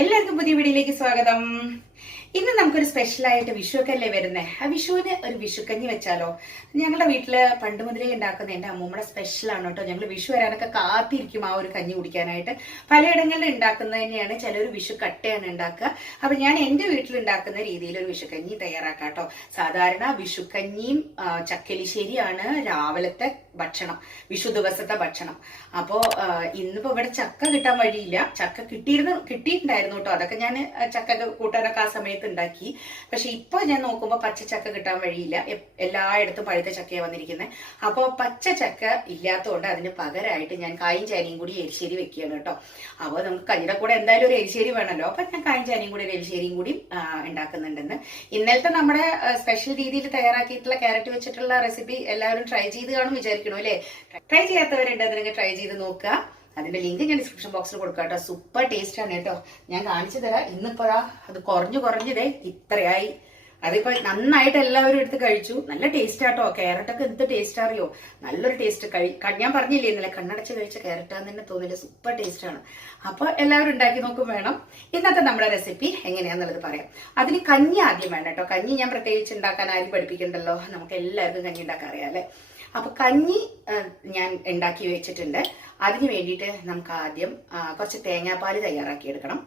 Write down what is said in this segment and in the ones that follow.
എല്ലാവർക്കും പുതിയ വീഡിയോയിലേക്ക് സ്വാഗതം. ഇന്ന് നമുക്കൊരു സ്പെഷ്യലായിട്ട് വിഷുവൊക്കെ വരുന്നത് വരുന്നേ? ആ വിഷുവിന് ഒരു വിഷുക്കഞ്ഞി വെച്ചാലോ? ഞങ്ങളുടെ വീട്ടിൽ പണ്ട് മുതലേ ഉണ്ടാക്കുന്ന എന്റെ അമ്മൂമ്മയുടെ സ്പെഷ്യൽ ആണ് കേട്ടോ. ഞങ്ങൾ വിഷു വരാനൊക്കെ കാത്തിരിക്കും ആ ഒരു കഞ്ഞി കുടിക്കാനായിട്ട്. പലയിടങ്ങളിൽ ഉണ്ടാക്കുന്നത് തന്നെയാണ് ചിലർ വിഷു കട്ടയാണ് ഉണ്ടാക്കുക. അപ്പൊ ഞാൻ എന്റെ വീട്ടിൽ ഉണ്ടാക്കുന്ന രീതിയിൽ ഒരു വിഷുക്കഞ്ഞി തയ്യാറാക്കാം കേട്ടോ. സാധാരണ വിഷുക്കഞ്ഞിയും ചക്കലിശ്ശേരിയാണ് രാവിലത്തെ ഭക്ഷണം വിഷു ദിവസത്തെ ഭക്ഷണം. അപ്പോ ഇന്നിപ്പോ ഇവിടെ ചക്ക കിട്ടാൻ വഴിയില്ല. ചക്ക കിട്ടിയിരുന്നു കിട്ടിയിട്ടുണ്ടായിരുന്നു കേട്ടോ. അതൊക്കെ ഞാൻ ചക്ക കൂട്ടാനൊക്കെ ആ സമയത്ത് ഉണ്ടാക്കി. പക്ഷെ ഇപ്പൊ ഞാൻ നോക്കുമ്പോൾ പച്ച ചക്ക കിട്ടാൻ വഴിയില്ല. എല്ലായിടത്തും പഴുത്ത ചക്കയാണ് വന്നിരിക്കുന്നത് അപ്പോൾ പച്ച ചക്ക ഇല്ലാത്തതുകൊണ്ട് അതിന് പകരമായിട്ട് ഞാൻ കായും ചാനിയും കൂടി എരിശ്ശേരി വെക്കുകയാണ് കേട്ടോ. അപ്പോൾ നമുക്ക് കഞ്ഞിയുടെ കൂടെ എന്തായാലും ഒരു എരിശ്ശേരി വേണമല്ലോ അപ്പൊ ഞാൻ കായും ചാനിയും കൂടി ഒരു എരിശ്ശേരിയും കൂടി ഉണ്ടാക്കുന്നുണ്ടെന്ന്. ഇന്നലത്തെ നമ്മുടെ സ്പെഷ്യൽ രീതിയിൽ തയ്യാറാക്കിയിട്ടുള്ള ക്യാരറ്റ് വെച്ചിട്ടുള്ള റെസിപ്പി എല്ലാവരും ട്രൈ ചെയ്ത് കാണും വിചാരിക്കണു അല്ലേ? ട്രൈ ചെയ്യാത്തവരുണ്ട് അതിനൊക്കെ ട്രൈ ചെയ്ത് നോക്കുക. അതിന്റെ ലിങ്ക് ഞാൻ ഡിസ്ക്രിപ്ഷൻ ബോക്സിൽ കൊടുക്കാം കേട്ടോ. സൂപ്പർ ടേസ്റ്റ് ആണ് കേട്ടോ. ഞാൻ കാണിച്ചു തരാം. ഇന്നിപ്പോഴാ അത് കുറഞ്ഞു കുറഞ്ഞതേ ഇത്രയായി. അതിപ്പോ നന്നായിട്ട് എല്ലാവരും എടുത്ത് കഴിച്ചു. നല്ല ടേസ്റ്റ് ആട്ടോ. ക്യാരറ്റ് ഒക്കെ എന്ത് ടേസ്റ്റ് അറിയോ? നല്ലൊരു ടേസ്റ്റ് കഴി ഞാൻ പറഞ്ഞില്ലേ ഇന്നലെ കണ്ണടച്ച് കഴിച്ച ക്യാരറ്റാന്ന് തന്നെ തോന്നില്ല സൂപ്പർ ടേസ്റ്റ് ആണ്. അപ്പൊ എല്ലാവരും ഉണ്ടാക്കി നോക്കും വേണം. ഇന്നത്തെ നമ്മുടെ റെസിപ്പി എങ്ങനെയാന്നുള്ളത് പറയാം. അതിന് കഞ്ഞി ആദ്യം വേണം കേട്ടോ. കഞ്ഞി ഞാൻ പ്രത്യേകിച്ച് ഉണ്ടാക്കാൻ ആരും പഠിപ്പിക്കണ്ടല്ലോ. നമുക്ക് എല്ലാവർക്കും കഞ്ഞി ഉണ്ടാക്കാൻ അറിയാം അല്ലേ? അപ്പൊ കഞ്ഞി ഞാൻ ഉണ്ടാക്കി വെച്ചിട്ടുണ്ട്. അതിന് വേണ്ടിയിട്ട് നമുക്ക് ആദ്യം കുറച്ച് തേങ്ങാപ്പാൽ തയ്യാറാക്കി എടുക്കണം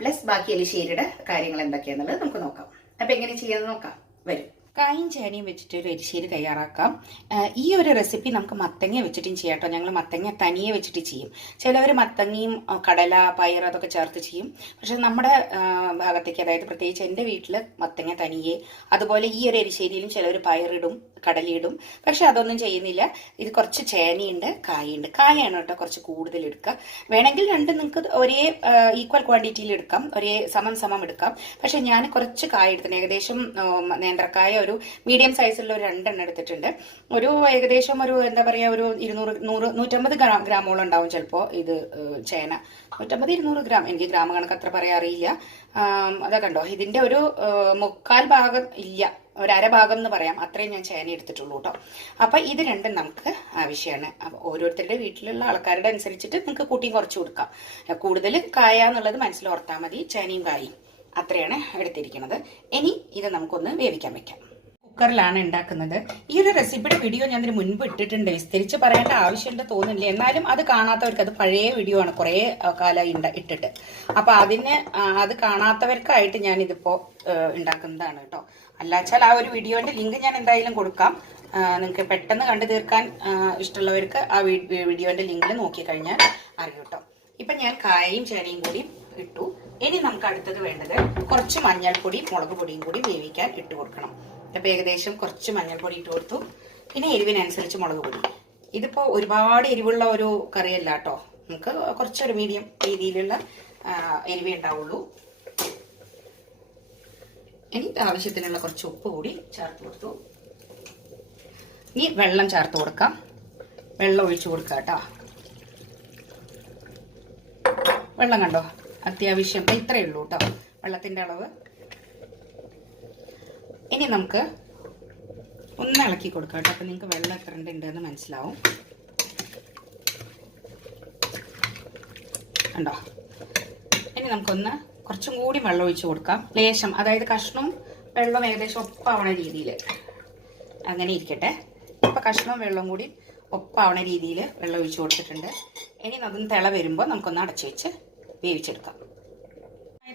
പ്ലസ് ബാക്കി എലിശ്ശേരിയുടെ കാര്യങ്ങൾ എന്തൊക്കെയാന്നുള്ളത് നമുക്ക് നോക്കാം. അപ്പൊ എങ്ങനെ ചെയ്യാന്ന് നോക്കാം. വരും. കായും ചേനയും വെച്ചിട്ട് ഒരു എരിശ്ശേരി തയ്യാറാക്കാം. ഈ ഒരു റെസിപ്പി നമുക്ക് മത്തങ്ങ വെച്ചിട്ടും ചെയ്യാം കേട്ടോ ഞങ്ങൾ മത്തങ്ങ തനിയെ വെച്ചിട്ട് ചെയ്യും. ചിലവർ മത്തങ്ങയും കടല പയർ അതൊക്കെ ചേർത്ത് ചെയ്യും. പക്ഷെ നമ്മുടെ ഭാഗത്തേക്ക് അതായത് പ്രത്യേകിച്ച് എന്റെ വീട്ടിൽ മത്തങ്ങ തനിയെ അതുപോലെ ഈ ഒരു എരിശ്ശേരിയിലും ചിലവർ പയറിടും. കടലിടും പക്ഷെ അതൊന്നും ചെയ്യുന്നില്ല. ഇത് കുറച്ച് ചേനയുണ്ട് കായുണ്ട് കായാണ് കേട്ടോ കുറച്ച് കൂടുതൽ എടുക്കുക. വേണമെങ്കിൽ രണ്ട് നിങ്ങൾക്ക് ഒരേ ഈക്വൽ ക്വാണ്ടിറ്റിയിൽ എടുക്കാം. ഒരേ സമം സമം എടുക്കാം. പക്ഷെ ഞാൻ കുറച്ച് കായ എടുത്തിട്ടുണ്ട്. ഏകദേശം നേന്ത്രക്കായ ഒരു മീഡിയം സൈസിലുള്ള ഒരു രണ്ടെണ്ണം എടുത്തിട്ടുണ്ട്. ഒരു ഏകദേശം ഒരു എന്താ പറയുക ഒരു ഇരുന്നൂറ് നൂറ് നൂറ്റമ്പത് ഗ്രാം ഗ്രാമോളം ഉണ്ടാവും ചിലപ്പോൾ ഇത് ചേന. നൂറ്റമ്പത് ഇരുന്നൂറ് ഗ്രാം. എനിക്ക് ഗ്രാമ കണക്ക് അത്ര ആം, അതാ കണ്ടോ? ഇതിന്റെ ഒരു മുക്കാൽ ഭാഗം ഇല്ല. ഒരു അരഭാഗം എന്ന് പറയാം. അത്രയും ഞാൻ ചേന എടുത്തിട്ടുള്ളൂ കേട്ടോ അപ്പൊ ഇത് രണ്ടും നമുക്ക് ആവശ്യമാണ് അപ്പൊ ഓരോരുത്തരുടെ വീട്ടിലുള്ള ആൾക്കാരുടെ അനുസരിച്ചിട്ട് നിങ്ങൾക്ക് കൂട്ടിയും കുറച്ച് കൊടുക്കാം. കൂടുതൽ കായ എന്നുള്ളത് മനസ്സിൽ ഓർത്താൽ മതി. ചേനയും കായും. അത്രയാണ് എടുത്തിരിക്കുന്നത്. ഇനി ഇത് നമുക്കൊന്ന് വേവിക്കാൻ വെക്കാം. കുക്കറിലാണ് ഉണ്ടാക്കുന്നത്. ഈ ഒരു റെസിപ്പിയുടെ വീഡിയോ ഞാൻ മുൻപ് ഇട്ടിട്ടുണ്ട്. വിസ്തരിച്ച് പറയേണ്ട ആവശ്യമുണ്ട് തോന്നുന്നില്ല. എന്നാലും അത് കാണാത്തവർക്ക് അത് പഴയ വീഡിയോ ആണ്. കുറേ കാലമായി ഇട്ടിട്ട്. അപ്പോൾ അതിന് അത് കാണാത്തവർക്കായിട്ട് ഞാൻ ഇതിപ്പോ ഉണ്ടാക്കുന്നതാണ് കേട്ടോ. അല്ലാച്ചാൽ ആ ഒരു വീഡിയോന്റെ ലിങ്ക് ഞാൻ എന്തായാലും കൊടുക്കാം. നിങ്ങൾക്ക് പെട്ടെന്ന് കണ്ടു തീർക്കാൻ ഇഷ്ടമുള്ളവർക്ക് ആ വീഡിയോന്റെ ലിങ്കിൽ നോക്കിക്കഴിഞ്ഞാൽ അറിയും കേട്ടോ. ഇപ്പൊ ഞാൻ കായയും ചേനയും കൂടി ഇട്ടു. ഇനി നമുക്ക് അടുത്തത് വേണ്ടത് കുറച്ച് മഞ്ഞൾപ്പൊടി മുളക് പൊടിയും കൂടി വേവിക്കാൻ ഇട്ട് കൊടുക്കണം. അപ്പൊ ഏകദേശം കുറച്ച് മഞ്ഞൾപ്പൊടി ഇട്ട് കൊടുത്തു. പിന്നെ എരിവിനനുസരിച്ച് മുളക് പൊടി. ഇതിപ്പോ ഒരുപാട് എരിവുള്ള ഒരു കറിയല്ല കേട്ടോ. നമുക്ക് കുറച്ചൊരു മീഡിയം രീതിയിലുള്ള എരിവേ ഉണ്ടാവുള്ളൂ. ഇനി ആവശ്യത്തിനുള്ള കുറച്ച് ഉപ്പ് കൂടി ചേർത്ത് കൊടുത്തു. ഇനി വെള്ളം ചേർത്ത് കൊടുക്കാം. വെള്ളം ഒഴിച്ചു കൊടുക്കാം കേട്ടോ. വെള്ളം കണ്ടോ? അത്യാവശ്യം ഇത്രയേ ഉള്ളൂ കേട്ടോ. വെള്ളത്തിന്റെ അളവ് ഇനി നമുക്ക് ഒന്ന് ഇളക്കി കൊടുക്കാം കേട്ടോ. അപ്പോൾ നിങ്ങൾക്ക് വെള്ളം എത്ര ഉണ്ട് എന്ന് മനസ്സിലാവും. ഉണ്ടോ ഇനി നമുക്കൊന്ന് കുറച്ചും കൂടി വെള്ളം ഒഴിച്ചു കൊടുക്കാം. ലേശം അതായത് കഷ്ണവും വെള്ളം ഏകദേശം ഒപ്പാവണ രീതിയിൽ. അങ്ങനെ ഇരിക്കട്ടെ. ഇപ്പം കഷ്ണവും വെള്ളവും കൂടി ഒപ്പാവണ രീതിയിൽ വെള്ളം ഒഴിച്ചു കൊടുത്തിട്ടുണ്ട്. ഇനി അതൊന്ന് തിള വരുമ്പോൾ നമുക്കൊന്ന് അടച്ചു വെച്ച് വേവിച്ചെടുക്കാം.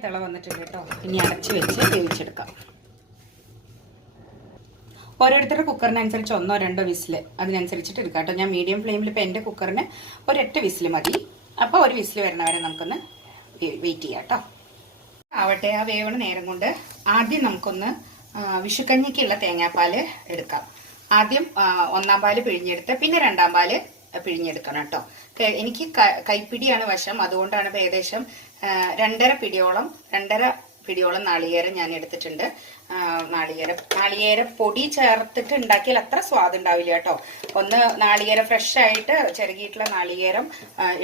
തിള വന്നിട്ടുണ്ട് കേട്ടോ. ഇനി അടച്ചു വെച്ച് വേവിച്ചെടുക്കാം. ഓരോരുത്തരുടെ കുക്കറിനനുസരിച്ച് ഒന്നോ രണ്ടോ വിസിൽ അതിനനുസരിച്ചിട്ട് എടുക്കാം കേട്ടോ. ഞാൻ മീഡിയം ഫ്ലെയിമിൽ ഇപ്പോൾ എന്റെ കുക്കറിന് ഒരൊറ്റ വിസിൽ മതി. അപ്പോൾ ഒരു വിസിൽ വരണ വരെ നമുക്കൊന്ന് വെയിറ്റ് ചെയ്യാം കേട്ടോ. ആവട്ടെ ആ വേവണ നേരം കൊണ്ട് ആദ്യം നമുക്കൊന്ന് വിഷുക്കഞ്ഞിക്കുള്ള തേങ്ങാപ്പാൽ എടുക്കാം. ആദ്യം ഒന്നാം പാൽ പിഴിഞ്ഞെടുത്ത് പിന്നെ രണ്ടാം പാൽ പിഴിഞ്ഞെടുക്കണം കേട്ടോ. എനിക്ക് കൈപ്പിടിയാണ് വശം. അതുകൊണ്ടാണ് ഏകദേശം രണ്ടര പിടിയോളം രണ്ടര പിടിയോളം നാളികേരം ഞാൻ എടുത്തിട്ടുണ്ട്. നാളികേര നാളികേരം പൊടി ചേർത്തിട്ട് ഉണ്ടാക്കിയാൽ അത്ര സ്വാദ് ഉണ്ടാവില്ല കേട്ടോ. ഒന്ന് നാളികേരം ഫ്രഷ് ആയിട്ട് ചെറുകിയിട്ടുള്ള നാളികേരം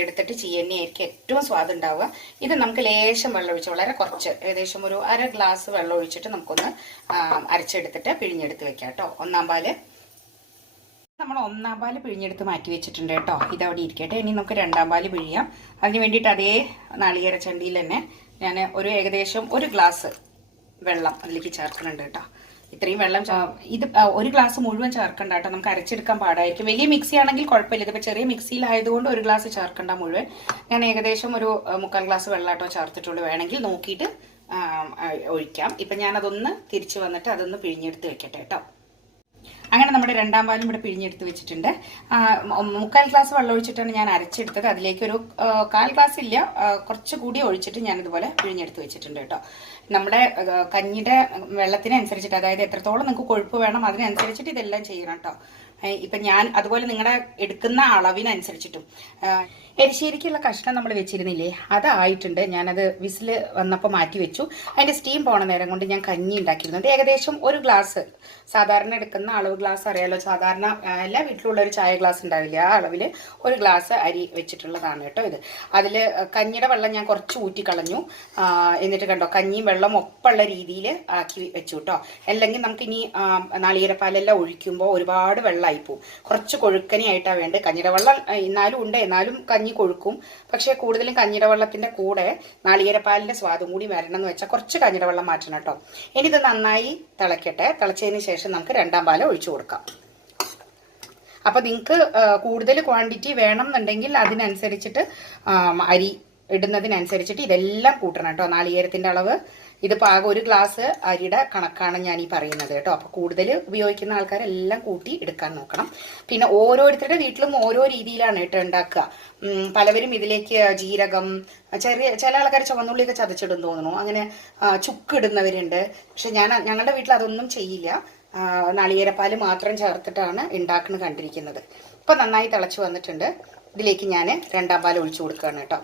എടുത്തിട്ട് ചെയ്യുന്നതായിരിക്കും ഏറ്റവും സ്വാദ് ഉണ്ടാവുക. ഇത് നമുക്ക് ലേശം വെള്ളം ഒഴിച്ച് വളരെ കുറച്ച് ഏകദേശം ഒരു അര ഗ്ലാസ് വെള്ളം ഒഴിച്ചിട്ട് നമുക്കൊന്ന് അരച്ചെടുത്തിട്ട് പിഴിഞ്ഞെടുത്ത് വെക്കാം കേട്ടോ. ഒന്നാം പാൽ. നമ്മൾ ഒന്നാം പാൽ പിഴിഞ്ഞെടുത്ത് മാറ്റി വെച്ചിട്ടുണ്ട് കേട്ടോ. ഇതവിടെ ഇരിക്കട്ടെ. ഇനി നമുക്ക് രണ്ടാം പാൽ പിഴിയാം. അതിന് വേണ്ടിയിട്ട് അതേ നാളികേര ചണ്ടിയിൽ തന്നെ ഞാൻ ഒരു ഏകദേശം ഒരു ഗ്ലാസ് വെള്ളം അതിലേക്ക് ചേർക്കുന്നുണ്ട് കേട്ടോ. ഇത്രയും വെള്ളം ഇത് ഒരു ഗ്ലാസ് മുഴുവൻ ചേർക്കണ്ട കേട്ടോ. നമുക്ക് അരച്ചെടുക്കാൻ പാടായിരിക്കും. വലിയ മിക്സി ആണെങ്കിൽ കുഴപ്പമില്ല. ഇതിപ്പോൾ ചെറിയ മിക്സിയിലായതുകൊണ്ട് ഒരു ഗ്ലാസ് ചേർക്കണ്ട മുഴുവൻ. ഞാൻ ഏകദേശം ഒരു മുക്കാൽ ഗ്ലാസ് വെള്ളമായിട്ടോ ചേർത്തിട്ടുള്ളൂ. വേണമെങ്കിൽ നോക്കിയിട്ട് ഒഴിക്കാം. ഇപ്പം ഞാനതൊന്ന് തിരിച്ച് വന്നിട്ട് അതൊന്ന് പിഴിഞ്ഞെടുത്ത് വെക്കട്ടെ കേട്ടോ. അങ്ങനെ നമ്മുടെ രണ്ടാം പാലും ഇവിടെ പിഴിഞ്ഞെടുത്ത് വെച്ചിട്ടുണ്ട്. മുക്കാൽ ഗ്ലാസ് വെള്ളം ഒഴിച്ചിട്ടാണ് ഞാൻ അരച്ചെടുത്തത്. അതിലേക്ക് ഒരു കാൽ ഗ്ലാസ് ഇല്ല കുറച്ചുകൂടി കുറച്ച് കൂടി ഒഴിച്ചിട്ട് ഞാൻ ഇതുപോലെ പിഴിഞ്ഞെടുത്ത് വെച്ചിട്ടുണ്ട് കേട്ടോ. നമ്മുടെ കഞ്ഞിയുടെ വെള്ളത്തിനനുസരിച്ചിട്ട് അതായത് എത്രത്തോളം നിങ്ങൾക്ക് കൊഴുപ്പ് വേണം അതിനനുസരിച്ചിട്ട് ഇതെല്ലാം ചെയ്യണം കേട്ടോ. ഇപ്പൊ ഞാൻ അതുപോലെ നിങ്ങളുടെ എടുക്കുന്ന അളവിനനുസരിച്ചിട്ടും. എരിശ്ശേരിക്കുള്ള കഷ്ണം നമ്മൾ വെച്ചിരുന്നില്ലേ അതായിട്ടുണ്ട്. ഞാനത് വിസിൽ വന്നപ്പോൾ മാറ്റി വെച്ചു. അതിന്റെ സ്റ്റീം പോണ നേരം കൊണ്ട് ഞാൻ കഞ്ഞി ഉണ്ടാക്കിയിരുന്നുണ്ട് ഏകദേശം ഒരു ഗ്ലാസ് സാധാരണ എടുക്കുന്ന അളവ് ഗ്ലാസ് അറിയാലോ. സാധാരണ എല്ലാ വീട്ടിലുള്ള ഒരു ചായ ഗ്ലാസ് ഉണ്ടാവില്ല ആ അളവിൽ ഒരു ഗ്ലാസ് അരി വെച്ചിട്ടുള്ളതാണ് കേട്ടോ ഇത്. അതിൽ കഞ്ഞിയുടെ വെള്ളം ഞാൻ കുറച്ച് ഊറ്റിക്കളഞ്ഞു എന്നിട്ട് കണ്ടോ കഞ്ഞിയും വെള്ളം ഒപ്പുള്ള രീതിയിൽ ആക്കി വെച്ചു കേട്ടോ. അല്ലെങ്കിൽ നമുക്കിനി നാളികേരപ്പാലെല്ലാം ഒഴിക്കുമ്പോൾ ഒരുപാട് വെള്ളമായി പോകും കുറച്ച് കൊഴുക്കനെയായിട്ടാണ് വേണ്ടത് കഞ്ഞിയുടെ വെള്ളം എന്നാലും ഉണ്ട്. എന്നാലും കഞ്ഞി കൊഴുക്കും. പക്ഷേ കൂടുതലും കഞ്ഞിയുടെ വെള്ളത്തിന്റെ കൂടെ നാളികേരപ്പാലിന്റെ സ്വാദും കൂടി വരണം എന്ന് വെച്ചാൽ കുറച്ച് കഞ്ഞിയുടെ വെള്ളം മാറ്റണം കേട്ടോ. ഇനി ഇത് നന്നായി തിളക്കട്ടെ. തിളച്ചതിന് ശേഷം നമുക്ക് രണ്ടാം പാലം ഒഴിച്ചു കൊടുക്കാം. അപ്പൊ നിങ്ങൾക്ക് കൂടുതൽ ക്വാണ്ടിറ്റി വേണം എന്നുണ്ടെങ്കിൽ അതിനനുസരിച്ചിട്ട് അരി ഇടുന്നതിനനുസരിച്ചിട്ട് ഇതെല്ലാം കൂട്ടണം കേട്ടോ. നാളികേരത്തിന്റെ അളവ് ഇതിപ്പോൾ പാകം ഒരു ഗ്ലാസ് അരിയുടെ കണക്കാണ് ഞാൻ ഈ പറയുന്നത് കേട്ടോ. അപ്പോൾ കൂടുതൽ ഉപയോഗിക്കുന്ന ആൾക്കാരെല്ലാം കൂട്ടി എടുക്കാൻ നോക്കണം. പിന്നെ ഓരോരുത്തരുടെ വീട്ടിലും ഓരോ രീതിയിലാണ് കേട്ടോ ഉണ്ടാക്കുക. പലവരും ഇതിലേക്ക് ജീരകം ചെറിയ ചില ആൾക്കാർ ചുവന്നുള്ളിയൊക്കെ ചതച്ചിടും തോന്നുന്നു. അങ്ങനെ ചുക്ക് ഇടുന്നവരുണ്ട് പക്ഷെ ഞാൻ ഞങ്ങളുടെ വീട്ടിൽ അതൊന്നും ചെയ്യില്ല. നളിയരപ്പാൽ മാത്രം ചേർത്തിട്ടാണ് ഉണ്ടാക്കുന്നത് കണ്ടിരിക്കുന്നത്. ഇപ്പൊ നന്നായി തിളച്ചു വന്നിട്ടുണ്ട്. ഇതിലേക്ക് ഞാൻ രണ്ടാം പാൽ ഒഴിച്ചു കൊടുക്കുകയാണ് കേട്ടോ.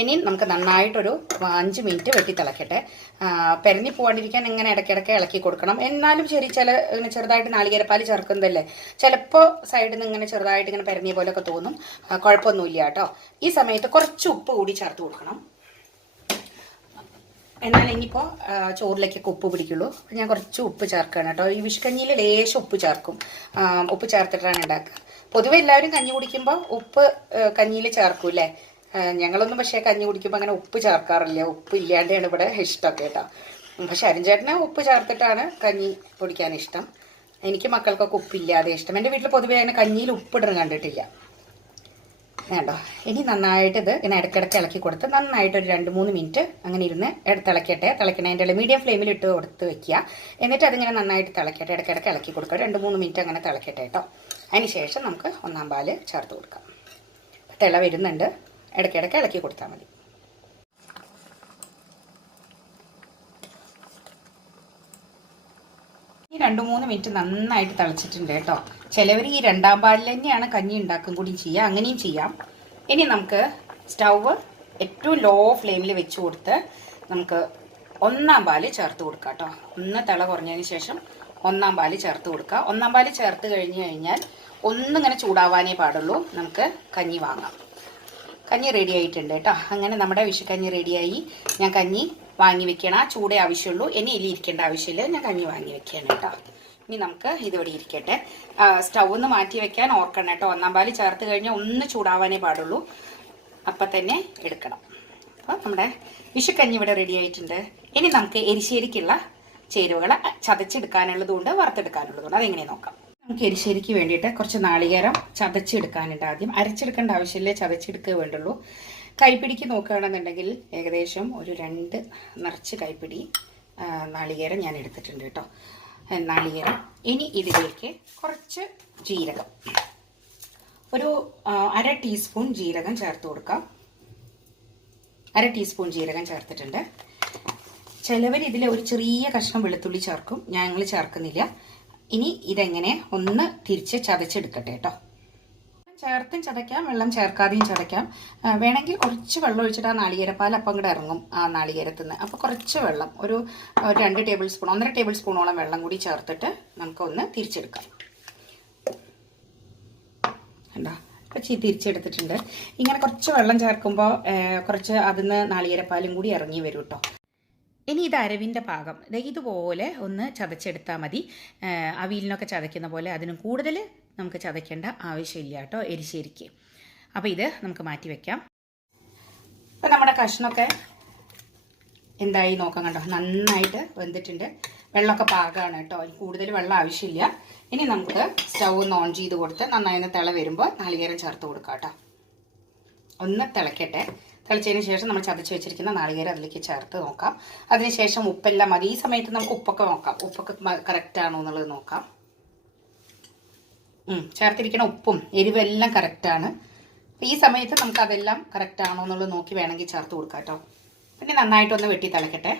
ഇനി നമുക്ക് നന്നായിട്ടൊരു അഞ്ച് മിനിറ്റ് വെട്ടി തിളക്കട്ടെ പെരഞ്ഞു പെരഞ്ഞി പോകാണ്ടിരിക്കാൻ ഇങ്ങനെ ഇടയ്ക്കിടയ്ക്ക് ഇളക്കി കൊടുക്കണം? എന്നാലും ശരി ചില ഇങ്ങനെ ചെറുതായിട്ട് നാളികേരപ്പാൽ ചേർക്കുന്നതല്ലേ? ചിലപ്പോൾ സൈഡിൽ നിന്ന് ഇങ്ങനെ ചെറുതായിട്ട് ഇങ്ങനെ പെരഞ്ഞിയ പോലെയൊക്കെ തോന്നും. കുഴപ്പമൊന്നുമില്ല കേട്ടോ. ഈ സമയത്ത് കുറച്ച് ഉപ്പ് കൂടി ചേർത്ത് കൊടുക്കണം. എന്നാൽ ഇനിയിപ്പോൾ ചോറിലേക്കൊക്കെ ഉപ്പ് പിടിക്കുള്ളൂ. ഞാൻ കുറച്ച് ഉപ്പ് ചേർക്കുകയാണ് കേട്ടോ. ഈ വിഷ്കഞ്ഞിയിൽ ലേശം ഉപ്പ് ചേർക്കും. ഉപ്പ് ചേർത്തിട്ടാണ് ഉണ്ടാക്കുക. പൊതുവെ എല്ലാവരും കഞ്ഞി കുടിക്കുമ്പോൾ ഉപ്പ് കഞ്ഞിയിൽ ചേർക്കും അല്ലേ ഞങ്ങളൊന്നും പക്ഷേ കഞ്ഞി കുടിക്കുമ്പോൾ അങ്ങനെ ഉപ്പ് ചേർക്കാറില്ല. ഉപ്പ് ഇല്ലാണ്ടാണ് ഇവിടെ ഇഷ്ടമൊക്കെ കേട്ടോ. പക്ഷെ അരുൺചേട്ടനെ ഉപ്പ് ചേർത്തിട്ടാണ് കഞ്ഞി കുടിക്കാൻ ഇഷ്ടം. എനിക്ക് മക്കൾക്കൊക്കെ ഉപ്പില്ലാതെ ഇഷ്ടം. എന്റെ വീട്ടിൽ പൊതുവേ അങ്ങനെ കഞ്ഞിയിൽ ഉപ്പിടണം കണ്ടിട്ടില്ല. വേണ്ടോ ഇനി നന്നായിട്ട് ഇത് ഇങ്ങനെ ഇടയ്ക്കിടയ്ക്ക് ഇളക്കി കൊടുത്ത് നന്നായിട്ട് ഒരു രണ്ട് മൂന്ന് മിനിറ്റ് അങ്ങനെ ഇരുന്ന് തിളക്കട്ടെ. തിളക്കണതിന്റെ മീഡിയം ഫ്ലെയിമിൽ ഇട്ട് കൊടുത്ത് വെക്കുക. എന്നിട്ട് അതിങ്ങനെ നന്നായിട്ട് തിളക്കട്ടെ. ഇടയ്ക്കിടയ്ക്ക് ഇളക്കി കൊടുക്കുക. രണ്ട് മൂന്ന് മിനിറ്റ് അങ്ങനെ തിളക്കട്ടെ കേട്ടോ. അതിന് ശേഷം നമുക്ക് ഒന്നാം പാൽ ചേർത്ത് കൊടുക്കാം. തിള വരുന്നുണ്ട്. ഇടയ്ക്കിടയ്ക്ക് ഇളക്കി കൊടുത്താൽ മതി. ഈ രണ്ട് മൂന്ന് മിനിറ്റ് നന്നായിട്ട് തിളച്ചിട്ടുണ്ട് കേട്ടോ. ചിലവർ ഈ രണ്ടാം പാലിൽ തന്നെയാണ് കഞ്ഞി ഉണ്ടാക്കും കൂടി ചെയ്യുക. അങ്ങനെയും ചെയ്യാം. ഇനി നമുക്ക് സ്റ്റൗവ് ഏറ്റവും ലോ ഫ്ലെയിമിൽ വെച്ച് കൊടുത്ത് നമുക്ക് ഒന്നാം പാൽ ചേർത്ത് കൊടുക്കാം കേട്ടോ. ഒന്ന് തിള കുറഞ്ഞതിന് ശേഷം ഒന്നാം പാൽ ചേർത്ത് കൊടുക്കുക. ഒന്നാം പാൽ ചേർത്ത് കഴിഞ്ഞ് കഴിഞ്ഞാൽ ഒന്നിങ്ങനെ ചൂടാവാനേ പാടുള്ളൂ. നമുക്ക് കഞ്ഞി വാങ്ങാം. കഞ്ഞി റെഡി ആയിട്ടുണ്ട് കേട്ടോ. അങ്ങനെ നമ്മുടെ വിഷുക്കഞ്ഞി റെഡിയായി ഞാൻ കഞ്ഞി വാങ്ങി വെക്കണം. ആ ചൂടേ ആവശ്യമുള്ളൂ. ഇനി ഇലി ഇരിക്കേണ്ട ആവശ്യമില്ല. ഞാൻ കഞ്ഞി വാങ്ങി വെക്കുകയാണ് കേട്ടോ. ഇനി നമുക്ക് ഇതിവിടെ ഇരിക്കട്ടെ. സ്റ്റൗ ഒന്ന് മാറ്റി വെക്കാൻ ഓർക്കണം കേട്ടോ. ഒന്നാം പാൽ ചേർത്ത് കഴിഞ്ഞാൽ ഒന്ന് ചൂടാവാനേ പാടുള്ളൂ. അപ്പം തന്നെ എടുക്കണം. അപ്പോൾ നമ്മുടെ വിഷുക്കഞ്ഞി ഇവിടെ റെഡി ആയിട്ടുണ്ട്. ഇനി നമുക്ക് എരിശ്ശേരിക്കുള്ള ചേരുവകൾ ചതച്ചെടുക്കാനുള്ളതുകൊണ്ട് വറുത്തെടുക്കാനുള്ളതുകൊണ്ട് അതെങ്ങനെ നോക്കാം. നമുക്ക് എരിശ്ശേരിക്ക് വേണ്ടിയിട്ട് കുറച്ച് നാളികേരം ചതച്ചെടുക്കാനുണ്ട് ആദ്യം. അരച്ചെടുക്കേണ്ട ആവശ്യമില്ല? ചതച്ചെടുക്കുക വേണ്ടുള്ളൂ. കൈപ്പിടിക്ക് നോക്കുകയാണെന്നുണ്ടെങ്കിൽ ഏകദേശം ഒരു രണ്ട് നിറച്ച് കൈപ്പിടി നാളികേരം ഞാൻ എടുത്തിട്ടുണ്ട് കേട്ടോ. നാളികേരം. ഇനി ഇതിലേക്ക് കുറച്ച് ജീരകം. ഒരു അര ടീസ്പൂൺ ജീരകം ചേർത്ത് കൊടുക്കാം. അര ടീസ്പൂൺ ജീരകം ചേർത്തിട്ടുണ്ട്. ചിലവർ ഇതിൽ ഒരു ചെറിയ കഷ്ണം വെളുത്തുള്ളി ചേർക്കും. ഞങ്ങൾ ചേർക്കുന്നില്ല. ഇനി ഇതെങ്ങനെ ഒന്ന് തിരിച്ച് ചതച്ചെടുക്കട്ടെ കേട്ടോ ചേർത്തും ചതയ്ക്കാം വെള്ളം ചേർക്കാതെയും ചതയ്ക്കാം. വേണമെങ്കിൽ കുറച്ച് വെള്ളം ഒഴിച്ചിട്ട് ആ നാളികേരപ്പാൽ അപ്പം കൂടെ ഇറങ്ങും ആ നാളികേരത്തിൽ നിന്ന് അപ്പോൾ കുറച്ച് വെള്ളം ഒരു രണ്ട് ടേബിൾ സ്പൂൺ ഒന്നര ടേബിൾ സ്പൂണോളം വെള്ളം കൂടി ചേർത്തിട്ട് നമുക്കൊന്ന് തിരിച്ചെടുക്കാം. കണ്ടോ? ഇപ്പം ചീ തിരിച്ചെടുത്തിട്ടുണ്ട്. ഇങ്ങനെ കുറച്ച് വെള്ളം ചേർക്കുമ്പോൾ കുറച്ച് അതിൽ നിന്ന് നാളികേരപ്പാലും കൂടി ഇറങ്ങി വരും കേട്ടോ ഇനി ഇത് അരവിന്റെ ദേ ഇതുപോലെ ഒന്ന് ചതച്ചെടുത്താൽ മതി. അവിയലിനൊക്കെ ചതയ്ക്കുന്ന പോലെ അതിനും കൂടുതൽ നമുക്ക് ചതയ്ക്കേണ്ട ആവശ്യമില്ല കേട്ടോ എരിശ്ശേരിക്ക്. അപ്പോൾ ഇത് നമുക്ക് മാറ്റി വെക്കാം. അപ്പോൾ നമ്മുടെ കഷ്ണമൊക്കെ എന്തായി നോക്കാം കണ്ടോ? നന്നായിട്ട് വെന്തിട്ടുണ്ട്. വെള്ളമൊക്കെ പാകമാണ് കേട്ടോ. കൂടുതൽ വെള്ളം ആവശ്യമില്ല. ഇനി നമുക്ക് സ്റ്റൗ ഒന്ന് ഓൺ ചെയ്ത് കൊടുത്ത് നന്നായി ഒന്ന് തിള വരുമ്പോൾ നാളികേരം ചേർത്ത് കൊടുക്കാം കേട്ടോ. ഒന്ന് തിളക്കട്ടെ. തിളച്ചതിന് ശേഷം നമ്മൾ ചതച്ച് വെച്ചിരിക്കുന്ന നാളികേര അതിലേക്ക് ചേർത്ത് നോക്കാം. അതിനുശേഷം ഉപ്പെല്ലാം മതി. ഈ സമയത്ത് നമുക്ക് ഉപ്പൊക്കെ നോക്കാം. ഉപ്പൊക്കെ കറക്റ്റ് ആണോ എന്നുള്ളത് നോക്കാം. ചേർത്തിരിക്കുന്ന ഉപ്പും എരിവെല്ലാം കറക്റ്റാണ് ഈ സമയത്ത് നമുക്ക് അതെല്ലാം കറക്റ്റ് ആണോ എന്നുള്ളത് നോക്കി വേണമെങ്കിൽ ചേർത്ത് കൊടുക്കാം കേട്ടോ. പിന്നെ നന്നായിട്ടൊന്ന് വെട്ടി തിളക്കട്ടെ.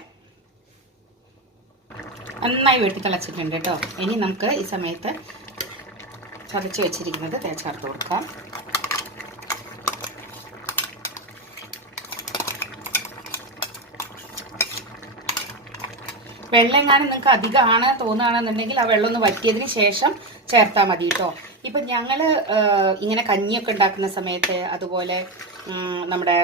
നന്നായി വെട്ടി തിളച്ചിട്ടുണ്ട് കേട്ടോ. ഇനി നമുക്ക് ഈ സമയത്ത് ചതച്ച് വെച്ചിരിക്കുന്നത് ചേർത്ത് കൊടുക്കാം. വെള്ളം എങ്ങാനും നിങ്ങൾക്ക് അധികമാണ് തോന്നുകയാണെന്നുണ്ടെങ്കിൽ ആ വെള്ളം ഒന്ന് വറ്റിയതിന് ശേഷം ചേർത്താൽ മതി കേട്ടോ ഇപ്പം ഞങ്ങൾ ഇങ്ങനെ കഞ്ഞിയൊക്കെ ഉണ്ടാക്കുന്ന സമയത്ത് അതുപോലെ നമ്മുടെ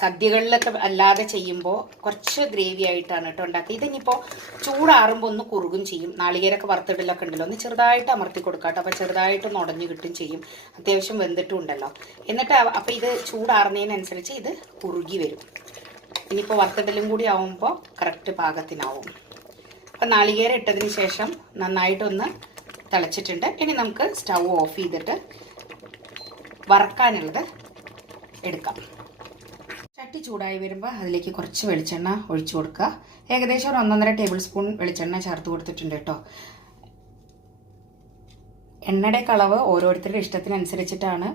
സദ്യകളിലൊക്കെ അല്ലാതെ ചെയ്യുമ്പോൾ കുറച്ച് ഗ്രേവി ആയിട്ടാണ് കേട്ടോ ഉണ്ടാക്കുക. ഇതിനിപ്പോൾ ചൂടാറുമ്പോൾ ഒന്ന് കുറുകും ചെയ്യും. നാളികേരൊക്കെ വറുത്തിടലൊക്കെ ഉണ്ടല്ലോ. ഒന്ന് ചെറുതായിട്ട് അമർത്തി കൊടുക്കാം കേട്ടോ അപ്പോൾ ചെറുതായിട്ടൊന്ന് ഉടഞ്ഞു കിട്ടും ചെയ്യും. അത്യാവശ്യം വെന്തിട്ടും ഉണ്ടല്ലോ. എന്നിട്ട് അപ്പോൾ ഇത് ചൂടാറുന്നതിനനുസരിച്ച് ഇത് കുറുകി വരും. ഇനിയിപ്പോൾ വറുത്തിടലും കൂടി ആവുമ്പോൾ കറക്റ്റ് പാകത്തിനാവും. അപ്പം നാളികേരം ഇട്ടതിന് ശേഷം നന്നായിട്ടൊന്ന് തിളച്ചിട്ടുണ്ട്. ഇനി നമുക്ക് സ്റ്റൗ ഓഫ് ചെയ്തിട്ട് വറക്കാനുള്ളത് എടുക്കാം. ചട്ടി ചൂടായി വരുമ്പോൾ അതിലേക്ക് കുറച്ച് വെളിച്ചെണ്ണ ഒഴിച്ചു കൊടുക്കുക. ഏകദേശം ഒരു ഒന്നൊന്നര ടേബിൾ സ്പൂൺ വെളിച്ചെണ്ണ ചേർത്ത് കൊടുത്തിട്ടുണ്ട് കേട്ടോ. എണ്ണയുടെ കളവ് ഓരോരുത്തരുടെ ഇഷ്ടത്തിനനുസരിച്ചിട്ടാണ്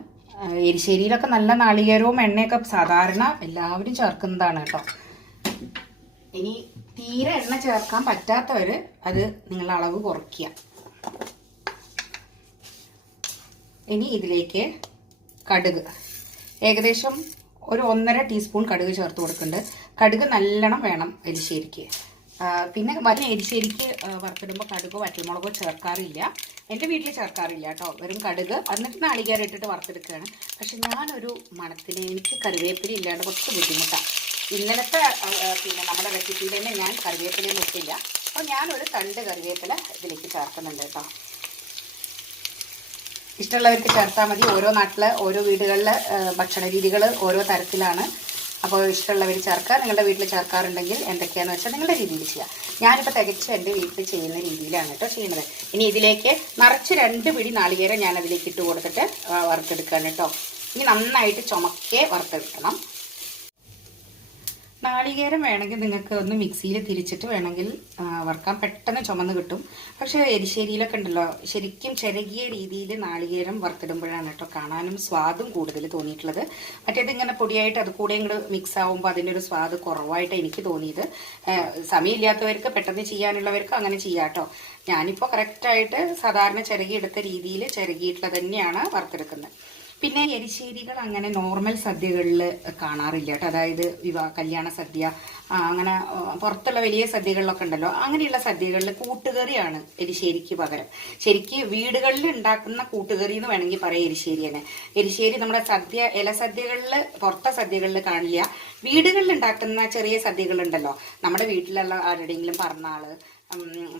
എരിശ്ശേരിയിലൊക്കെ നല്ല നാളികേരവും എണ്ണയൊക്കെ സാധാരണ എല്ലാവരും ചേർക്കുന്നതാണ് കേട്ടോ. ഇനി തീരെ എണ്ണ ചേർക്കാൻ പറ്റാത്തവർ അത് നിങ്ങളുടെ അളവ് കുറയ്ക്കുക. ഇനി ഇതിലേക്ക് കടുക്. ഏകദേശം ഒരു ഒന്നര ടീസ്പൂൺ കടുക് ചേർത്ത് കൊടുക്കുന്നുണ്ട്. കടുക് നല്ലോണം വേണം എരിശ്ശേരിക്ക്. പിന്നെ വലിയ എരിശ്ശേരിക്ക് വറുത്തിടുമ്പോൾ കടുകോ വറ്റൽമുളകോ ചേർക്കാറില്ല. എന്റെ വീട്ടിൽ ചേർക്കാറില്ല കേട്ടോ. വെറും കടുക്. എന്നിട്ട് നാളികേരം ഇട്ടിട്ട് വറുത്തെടുക്കുകയാണ്. പക്ഷെ ഞാനൊരു മണത്തിന് എനിക്ക് കറിവേപ്പില ഇല്ലാണ്ട് കുറച്ച് ബുദ്ധിമുട്ടാണ് ഇന്നലത്തെ പിന്നെ നമ്മുടെ റെസിപ്പിയിൽ തന്നെ ഞാൻ കറിവേപ്പിലയിൽ ഇട്ടില്ല. അപ്പോൾ ഞാനൊരു തണ്ട് കറിവേപ്പില ഇതിലേക്ക് ചേർക്കുന്നുണ്ട് കേട്ടോ. ഇഷ്ടമുള്ളവർക്ക് ചേർത്താൽ മതി. ഓരോ നാട്ടിൽ ഓരോ വീടുകളിലെ ഭക്ഷണ രീതികൾ ഓരോ തരത്തിലാണ്. അപ്പോൾ ഇഷ്ടമുള്ളവർ ചേർക്കുക. നിങ്ങളുടെ വീട്ടിൽ ചേർക്കാറുണ്ടെങ്കിൽ എന്തൊക്കെയാണെന്ന് വെച്ചാൽ നിങ്ങളുടെ രീതിയിൽ ചെയ്യുക. ഞാനിപ്പോൾ തികച്ച് എന്റെ വീട്ടിൽ ചെയ്യുന്ന രീതിയിലാണ് കേട്ടോ ചെയ്യുന്നത്. ഇനി ഇതിലേക്ക് നിറച്ച് രണ്ട് പിടി നാളികേരം ഞാൻ അതിലേക്ക് ഇട്ട് കൊടുത്തിട്ട് വറുത്തെടുക്കുകയാണ് കേട്ടോ. ഇനി നന്നായിട്ട് ചുമക്കേ വറുത്തെടുക്കണം. നാളികേരം വേണമെങ്കിൽ നിങ്ങൾക്ക് ഒന്ന് മിക്സിയിൽ തിരിച്ചിട്ട് വേണമെങ്കിൽ വറുക്കാൻ പെട്ടെന്ന് ചുമന്ന് കിട്ടും. പക്ഷേ എരിശ്ശേരിയിലൊക്കെ ഉണ്ടല്ലോ ശരിക്കും ചിരകിയ രീതിയിൽ നാളികേരം വറുത്തിടുമ്പോഴാണ് കേട്ടോ കാണാനും സ്വാദും കൂടുതൽ തോന്നിയിട്ടുള്ളത്. മറ്റേത് ഇങ്ങനെ പൊടിയായിട്ട് അത് കൂടെ ഇങ്ങോട്ട് മിക്സ് ആകുമ്പോൾ അതിന്റെ ഒരു സ്വാദ് കുറവായിട്ട് എനിക്ക് തോന്നിയത്. സമയമില്ലാത്തവർക്ക് പെട്ടെന്ന് ചെയ്യാനുള്ളവർക്ക് അങ്ങനെ ചെയ്യാം കേട്ടോ. ഞാനിപ്പോൾ കറക്റ്റായിട്ട് സാധാരണ ചിരകിയെടുത്ത രീതിയിൽ ചിരകിയിട്ടുള്ളത് തന്നെയാണ് വറുത്തെടുക്കുന്നത്. പിന്നെ എരിശ്ശേരികൾ അങ്ങനെ നോർമൽ സദ്യകളിൽ കാണാറില്ല കേട്ടോ. അതായത് വിവാഹ കല്യാണ സദ്യ അങ്ങനെ പുറത്തുള്ള വലിയ സദ്യകളിലൊക്കെ ഉണ്ടല്ലോ. അങ്ങനെയുള്ള സദ്യകളിൽ കൂട്ടുകറിയാണ് എരിശ്ശേരിക്ക് പകരം. ശരിക്ക് വീടുകളിൽ ഉണ്ടാക്കുന്ന കൂട്ടുകറി എന്ന് വേണമെങ്കിൽ പറയാം എരിശ്ശേരി തന്നെ. എരിശ്ശേരി നമ്മുടെ സദ്യ ഇല സദ്യകളിൽ പുറത്തെ സദ്യകളിൽ കാണില്ല. വീടുകളിൽ ഉണ്ടാക്കുന്ന ചെറിയ സദ്യകളുണ്ടല്ലോ. നമ്മുടെ വീട്ടിലുള്ള ആരുടെയെങ്കിലും പറഞ്ഞാൾ ഉം,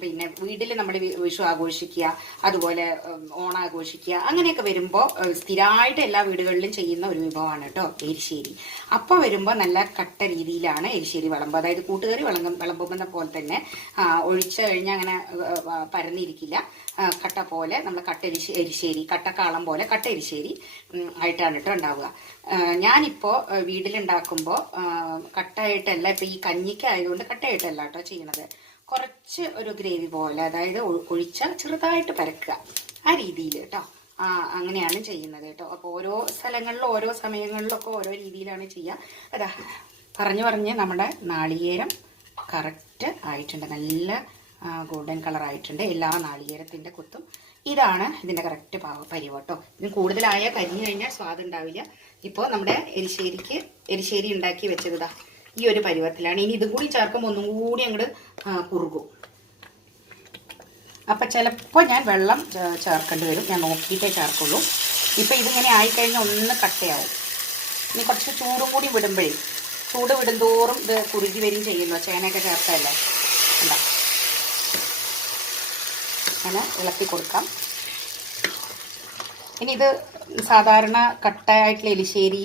പിന്നെ വീട്ടിൽ നമ്മൾ വിഷു ആഘോഷിക്കുക അതുപോലെ ഓണാഘോഷിക്കുക അങ്ങനെയൊക്കെ വരുമ്പോൾ സ്ഥിരമായിട്ട് എല്ലാ വീടുകളിലും ചെയ്യുന്ന ഒരു വിഭവമാണ് കേട്ടോ എരിശ്ശേരി. അപ്പോൾ വരുമ്പോൾ നല്ല കട്ട രീതിയിലാണ് എരിശ്ശേരി വിളമ്പ് അതായത് കൂട്ടുകറി വിളമ്പും വിളമ്പുന്ന പോലെ തന്നെ ഒഴിച്ചു കഴിഞ്ഞാൽ അങ്ങനെ പരന്നിരിക്കില്ല. കട്ട പോലെ നമ്മൾ കട്ട എരിശ് എരിശ്ശേരി കട്ടക്കാളം പോലെ കട്ട എരിശ്ശേരി ആയിട്ടാണ് കേട്ടോ ഉണ്ടാവുക. ഞാനിപ്പോൾ വീട്ടിലുണ്ടാക്കുമ്പോൾ കട്ടയായിട്ടല്ല ഇപ്പം ഈ കഞ്ഞിക്കായതുകൊണ്ട് കട്ടയായിട്ടല്ല കേട്ടോ ചെയ്യണത്. കുറച്ച് ഒരു ഗ്രേവി പോലെ അതായത് ഒഴിച്ച ചെറുതായിട്ട് പരക്കുക. ആ രീതിയിൽ കേട്ടോ ആ അങ്ങനെയാണ് ചെയ്യുന്നത് കേട്ടോ അപ്പോൾ ഓരോ സ്ഥലങ്ങളിലും ഓരോ സമയങ്ങളിലൊക്കെ ഓരോ രീതിയിലാണ് ചെയ്യുക. അതാ പറഞ്ഞു പറഞ്ഞ് നമ്മുടെ നാളികേരം കറക്റ്റ് ആയിട്ടുണ്ട്. നല്ല ഗോൾഡൻ കളർ ആയിട്ടുണ്ട്. എല്ലാ നാളികേരത്തിന്റെ കുത്തും. ഇതാണ് ഇതിന്റെ കറക്റ്റ് പരിവ് കേട്ടോ ഇതിന് കൂടുതലായ കരിഞ്ഞു കഴിഞ്ഞാൽ സ്വാദ് ഉണ്ടാവില്ല. ഇപ്പോൾ നമ്മുടെ എരിശ്ശേരിക്ക് എരിശ്ശേരി ഉണ്ടാക്കി വെച്ചതാ ഈ ഒരു പരുവത്തിലാണ്. ഇനി ഇതും കൂടി ചേർക്കുമ്പോൾ ഒന്നും കൂടി അങ്ങോട്ട് കുറുകും. അപ്പം ചിലപ്പോൾ ഞാൻ വെള്ളം ചേർക്കേണ്ടി വരും. ഞാൻ നോക്കിയിട്ടേ ചേർക്കുള്ളൂ. ഇപ്പം ഇതിങ്ങനെ ആയിക്കഴിഞ്ഞാൽ ഒന്ന് കട്ടയാവും. ഇനി കുറച്ച് ചൂടും കൂടി വിടുമ്പോഴേ ചൂട് വിടുന്തോറും ഇത് കുറുകി വരും ചെയ്യുമല്ലോ ചേനയൊക്കെ ചേർത്തല്ലേ എന്താ അങ്ങനെ ഇളക്കി കൊടുക്കാം. ഇനി ഇത് സാധാരണ കട്ടയായിട്ടുള്ള എലിശ്ശേരി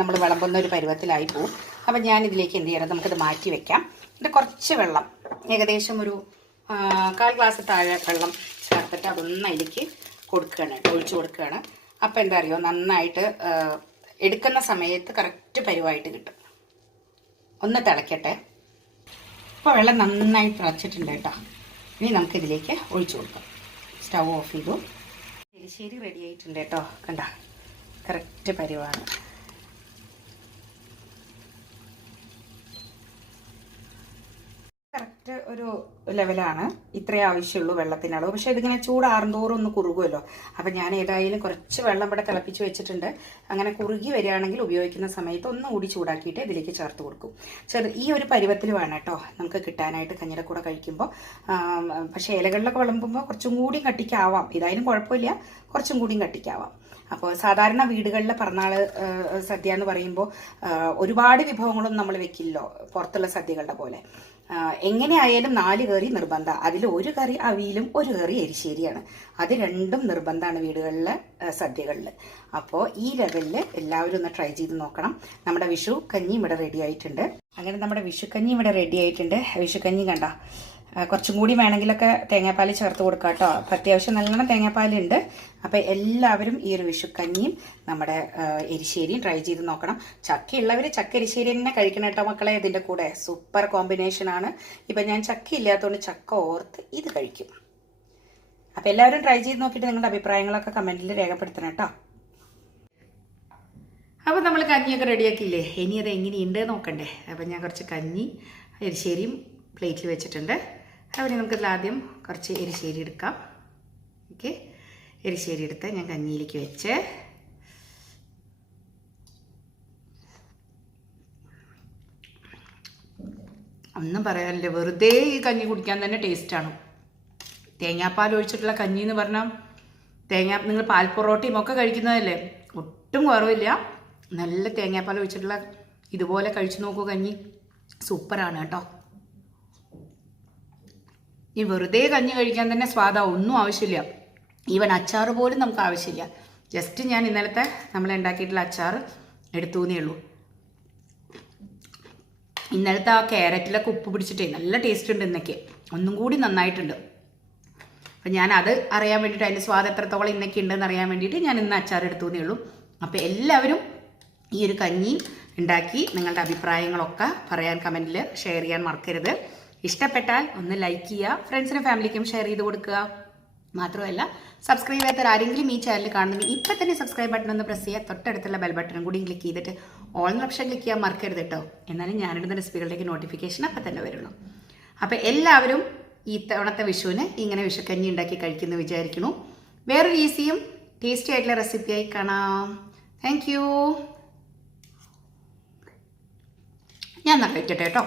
നമ്മൾ വിളമ്പുന്ന ഒരു പരുവത്തിലായി പോകും അപ്പം ഞാൻ ഇതിലേക്ക് എന്ത് ചെയ്യണം? നമുക്കിത് മാറ്റി വെക്കാം. ഇത് കുറച്ച് വെള്ളം. ഏകദേശം ഒരു കാൽ ഗ്ലാസ് താഴെ വെള്ളം ചേർത്തിട്ട് അതൊന്ന് അതിലേക്ക് കൊടുക്കുകയാണ്. ഒഴിച്ചു കൊടുക്കുകയാണ്. അപ്പം എന്താ അറിയോ? നന്നായിട്ട് എടുക്കുന്ന സമയത്ത് കറക്റ്റ് പരുവായിട്ട് കിട്ടും. ഒന്ന് തിളയ്ക്കട്ടെ ഇപ്പോൾ വെള്ളം നന്നായി തിളച്ചിട്ടുണ്ട് കേട്ടോ. ഇനി നമുക്കിതിലേക്ക് ഒഴിച്ചു കൊടുക്കാം. സ്റ്റൗ ഓഫ് ചെയ്തു. എരിശ്ശേരി റെഡി ആയിട്ടുണ്ട് കേട്ടോ. കണ്ട? കറക്റ്റ് പരിവാണ് കറക്റ്റ് ഒരു ലെവലാണ് ഇത്രേ ആവശ്യമുള്ളൂ വെള്ളത്തിന്റെ അളവ്. പക്ഷെ ഇതിങ്ങനെ ചൂടാറുന്തോറും ഒന്ന് കുറുകുമല്ലോ അപ്പം ഞാൻ ഏതായാലും കുറച്ച് വെള്ളം ഇവിടെ തിളപ്പിച്ച് വെച്ചിട്ടുണ്ട്. അങ്ങനെ കുറുകി വരികയാണെങ്കിൽ ഉപയോഗിക്കുന്ന സമയത്ത് ഒന്നും കൂടി ചൂടാക്കിയിട്ട് ഇതിലേക്ക് ചേർത്ത് കൊടുക്കും. ചെറു ഈ ഒരു പരുവത്തിൽ വേണം കേട്ടോ നമുക്ക് കിട്ടാനായിട്ട് കഞ്ഞിയുടെ കൂടെ കഴിക്കുമ്പോൾ പക്ഷേ ഇലകളിലൊക്കെ വിളമ്പുമ്പോൾ കുറച്ചും കൂടി കട്ടിക്കാവാം. ഇതായാലും കുഴപ്പമില്ല. കുറച്ചും കൂടിയും കട്ടിക്കാവാം. അപ്പോൾ സാധാരണ വീടുകളിലെ പിറന്നാൾ സദ്യ എന്ന് പറയുമ്പോൾ ഒരുപാട് വിഭവങ്ങളൊന്നും നമ്മൾ വെക്കില്ലോ പുറത്തുള്ള സദ്യകളുടെ പോലെ. എങ്ങനെയായാലും നാല് കറി നിർബന്ധം. അതിൽ ഒരു കറി അവിയിലും ഒരു കറി എരിശ്ശേരിയാണ്. അത് രണ്ടും നിർബന്ധമാണ് വീടുകളിലെ സദ്യകളിൽ അപ്പോൾ ഈ ലെവലിൽ എല്ലാവരും ഒന്ന് ട്രൈ ചെയ്ത് നോക്കണം. നമ്മുടെ വിഷു കഞ്ഞി ഇവിടെ റെഡി ആയിട്ടുണ്ട്. അങ്ങനെ നമ്മുടെ വിഷുക്കഞ്ഞി ഇവിടെ റെഡി ആയിട്ടുണ്ട്. വിഷുക്കഞ്ഞി കണ്ട? കുറച്ചും കൂടി വേണമെങ്കിലൊക്കെ തേങ്ങാപ്പാൽ ചേർത്ത് കൊടുക്കാം കേട്ടോ. അപ്പം അത്യാവശ്യം നല്ലോണം തേങ്ങാപ്പാലുണ്ട്. അപ്പം എല്ലാവരും ഈ ഒരു വിഷുക്കഞ്ഞിയും നമ്മുടെ എരിശ്ശേരിയും ട്രൈ ചെയ്ത് നോക്കണം. ചക്ക ഉള്ളവർ ചക്ക എരിശ്ശേരി തന്നെ കഴിക്കണം കേട്ടോ മക്കളെ ഇതിന്റെ കൂടെ. സൂപ്പർ കോമ്പിനേഷനാണ് ഇപ്പം ഞാൻ ചക്ക ഇല്ലാത്തതുകൊണ്ട് ചക്ക ഓർത്ത് ഇത് കഴിക്കും. അപ്പം എല്ലാവരും ട്രൈ ചെയ്ത് നോക്കിയിട്ട് നിങ്ങളുടെ അഭിപ്രായങ്ങളൊക്കെ കമന്റിൽ രേഖപ്പെടുത്തണം കേട്ടോ. അപ്പോൾ നമ്മൾ കഞ്ഞിയൊക്കെ റെഡിയാക്കിയില്ലേ ഇനി അത് എങ്ങനെയുണ്ട് നോക്കണ്ടേ. അപ്പം ഞാൻ കുറച്ച് കഞ്ഞി എരിശ്ശേരിയും പ്ലേറ്റിൽ വെച്ചിട്ടുണ്ട്. അവിടെ നമുക്കതിൽ ആദ്യം കുറച്ച് എരിശ്ശേരി എടുക്കാം. ഓക്കെ. എരിശ്ശേരി എടുത്ത് ഞാൻ കഞ്ഞിയിലേക്ക് വെച്ച് ഒന്നും പറയാനില്ല. വെറുതെ ഈ കഞ്ഞി കുടിക്കാൻ തന്നെ ടേസ്റ്റാണ് തേങ്ങാപ്പാൽ ഒഴിച്ചിട്ടുള്ള കഞ്ഞി എന്ന് പറഞ്ഞാൽ തേങ്ങാ നിങ്ങൾ പാൽ പൊറോട്ടയും ഒക്കെ കഴിക്കുന്നതല്ലേ? ഒട്ടും കുറവില്ല. നല്ല തേങ്ങാപ്പാൽ ഒഴിച്ചിട്ടുള്ള ഇതുപോലെ കഴിച്ചു നോക്കൂ കഞ്ഞി. സൂപ്പറാണ് കേട്ടോ. ഈ വെറുതെ കഞ്ഞി കഴിക്കാൻ തന്നെ സ്വാദാ ഒന്നും ആവശ്യമില്ല. ഈവൻ അച്ചാർ പോലും നമുക്ക് ആവശ്യമില്ല. ജസ്റ്റ് ഞാൻ ഇന്നലത്തെ നമ്മൾ ഉണ്ടാക്കിയിട്ടുള്ള അച്ചാർ എടുത്തുന്നേ ഉള്ളൂ. ഇന്നലത്തെ ആ ക്യാരറ്റിലൊക്കെ ഉപ്പ് പിടിച്ചിട്ടേ നല്ല ടേസ്റ്റ് ഉണ്ട് ഇന്നൊക്കെ. ഒന്നും കൂടി നന്നായിട്ടുണ്ട്. അപ്പം ഞാൻ അത് അറിയാൻ വേണ്ടിയിട്ട് അതിന്റെ സ്വാദ് എത്രത്തോളം ഇന്നൊക്കെ ഉണ്ടെന്ന് അറിയാൻ വേണ്ടിയിട്ട് ഞാൻ ഇന്ന് അച്ചാർ എടുത്തു എന്നേ ഉള്ളൂ. അപ്പോൾ എല്ലാവരും ഈ ഒരു കഞ്ഞി ഉണ്ടാക്കി നിങ്ങളുടെ അഭിപ്രായങ്ങളൊക്കെ പറയാൻ കമന്റിൽ ഷെയർ ചെയ്യാൻ മറക്കരുത്. ഇഷ്ടപ്പെട്ടാൽ ഒന്ന് ലൈക്ക് ചെയ്യുക ഫ്രണ്ട്സിനും ഫാമിലിക്കും ഷെയർ ചെയ്ത് കൊടുക്കുക. മാത്രമല്ല സബ്സ്ക്രൈബ് ചെയ്യാത്തവർ ആരെങ്കിലും ഈ ചാനൽ കാണുന്നെങ്കിൽ ഇപ്പം തന്നെ സബ്സ്ക്രൈബ് ബട്ടൺ ഒന്ന് പ്രസ് ചെയ്യുക. തൊട്ടടുത്തുള്ള ബെൽ ബട്ടണും കൂടി ക്ലിക്ക് ചെയ്തിട്ട് ഓൾ ഓപ്ഷൻ ക്ലിക്ക് ചെയ്യാൻ മറക്കരുത് കേട്ടോ എന്നാലും ഞാനിടുന്ന റെസിപ്പികളിലേക്ക് നോട്ടിഫിക്കേഷൻ അപ്പം തന്നെ വരുള്ളൂ. അപ്പം എല്ലാവരും ഈ തവണത്തെ വിഷുവിന് ഇങ്ങനെ വിഷുക്കഞ്ഞി ഉണ്ടാക്കി കഴിക്കുന്നു വിചാരിക്കുന്നു. വേറൊരു ഈസിയും ടേസ്റ്റി ആയിട്ടുള്ള റെസിപ്പിയായി കാണാം. താങ്ക് യു ഞാൻ കഴിക്കട്ടെ കേട്ടോ